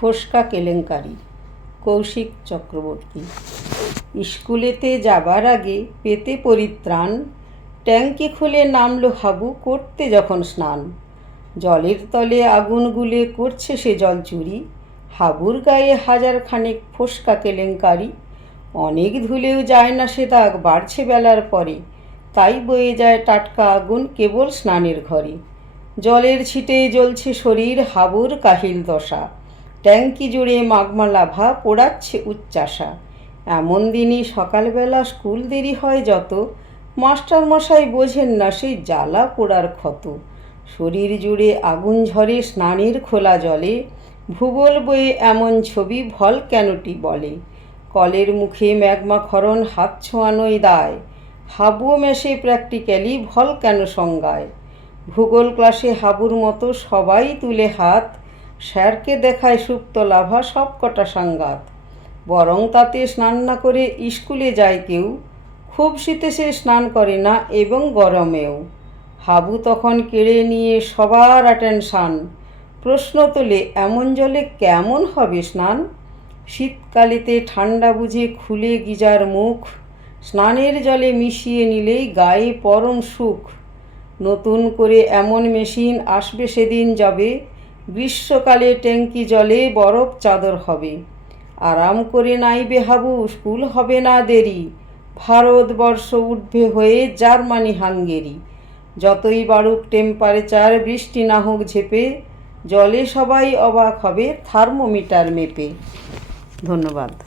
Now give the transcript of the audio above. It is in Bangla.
ফোসকা কেলেঙ্কারি, কৌশিক চক্রবর্তী। স্কুলেতে যাবার আগে পেতে পরিত্রাণ ট্যাঙ্কি খুলে নামলো হাবু, করতে যখন স্নান। জলের তলে আগুন গুলে করছে সে জল চুরি, হাবুর গায়ে হাজার খানেক ফোসকা কেলেঙ্কারি। অনেক ধুলেও যায় না সে দাগ, বাড়ছে বেলার পরে। তাই বয়ে যায় টাটকা আগুন কেবল স্নানের ঘরে। জলের ছিটে জ্বলছে শরীর, হাবুর কাহিল দশা। ট্যাঙ্কি জুড়ে মাগমা লাভা পোড়াচ্ছে উচ্চাসা এমন দিনই সকালবেলা স্কুল দেরি হয় যত মাস্টার মশাই বোঝেন না সেই জ্বালা পোড়ার ক্ষত। শরীর জুড়ে আগুন ঝরে স্নানের খোলা জলে, ভূগোল বয়ে এমন ছবি ভল কেনটি বলে কলের মুখে ম্যাগমা খরণ হাত ছোঁয়ানোই দায় হাবু মেশে প্র্যাকটিক্যালি ভল কেন সংজ্ঞায় ভূগোল ক্লাসে হাবুর মতো সবাই তুলে হাত স্যারকে দেখায় সুপ্ত লাভা সব কটা সাঙ্গাত বরং তাতে স্নান না করে স্কুলে যায় কেউ, খুব শীতে সে স্নান করে না এবং গরমেও। হাবু তখন কেড়ে নিয়ে সবার অ্যাটেনশান প্রশ্ন তোলে, এমন জলে কেমন হবে স্নান? শীতকালেতে ঠান্ডা বুঝে খুলে গিজার মুখ, স্নানের জলে মিশিয়ে নিলেই গায়ে পরম সুখ। নতুন করে এমন মেশিন আসবে সেদিন যাবে গ্রীষ্মকালে ট্যাঙ্কি জলে বরফ চাদর হবে। আরাম করে নাইবে হাবু, স্কুল হবে না দেরি। ভারতবর্ষ উঠবে হয়ে জার্মানি, হাঙ্গেরি। যতই বাড়ুক টেম্পারেচার, বৃষ্টি না হোক ঝেপে, জলে সবাই অবাক হবে থার্মোমিটার মেপে। ধন্যবাদ।